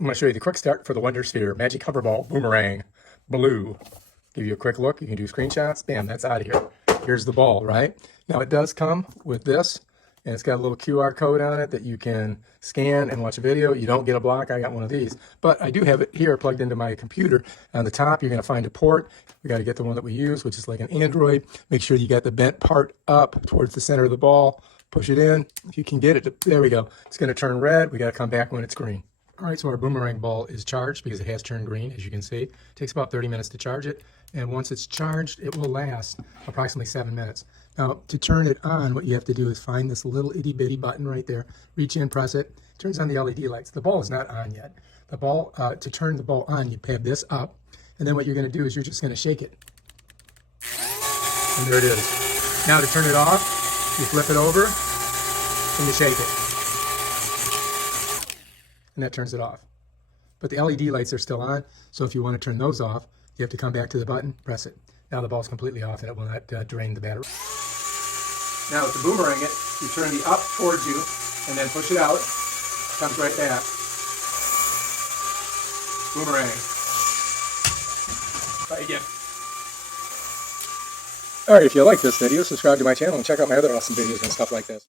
I'm going to show you the quick start for the Wonder Sphere Magic Hover Ball Boomerang Blue. Give you a quick look. You can do screenshots. Bam, that's out of here. Here's the ball, right? Now it does come with this, and it's got a little QR code on it that you can scan and watch a video. You don't get a block. I got one of these, but I do have it here plugged into my computer. On the top, you're going to find a port. We got to get the one that we use, which is like an Android. Make sure you got the bent part up towards the center of the ball. Push it in. If you can get it, there we go. It's going to turn red. We got to come back when it's green. All right, so our boomerang ball is charged because it has turned green, as you can see. It takes about 30 minutes to charge it, and once it's charged, it will last approximately 7 minutes. Now, to turn it on, what you have to do is find this little itty-bitty button right there. Reach in, press it. It turns on the LED lights. The ball is not on yet. The ball, to turn the ball on, you have this up, and then what you're going to do is you're just going to shake it. And there it is. Now, to turn it off, you flip it over, and you shake it. And that turns it off. But the LED lights are still on, so if you want to turn those off, you have to come back to the button, press it. Now the ball's completely off and it will not drain the battery. Now to boomerang it, you turn the up towards you and then push it out. It comes right back. Boomerang. Try again. Alright, if you like this video, subscribe to my channel and check out my other awesome videos and stuff like this.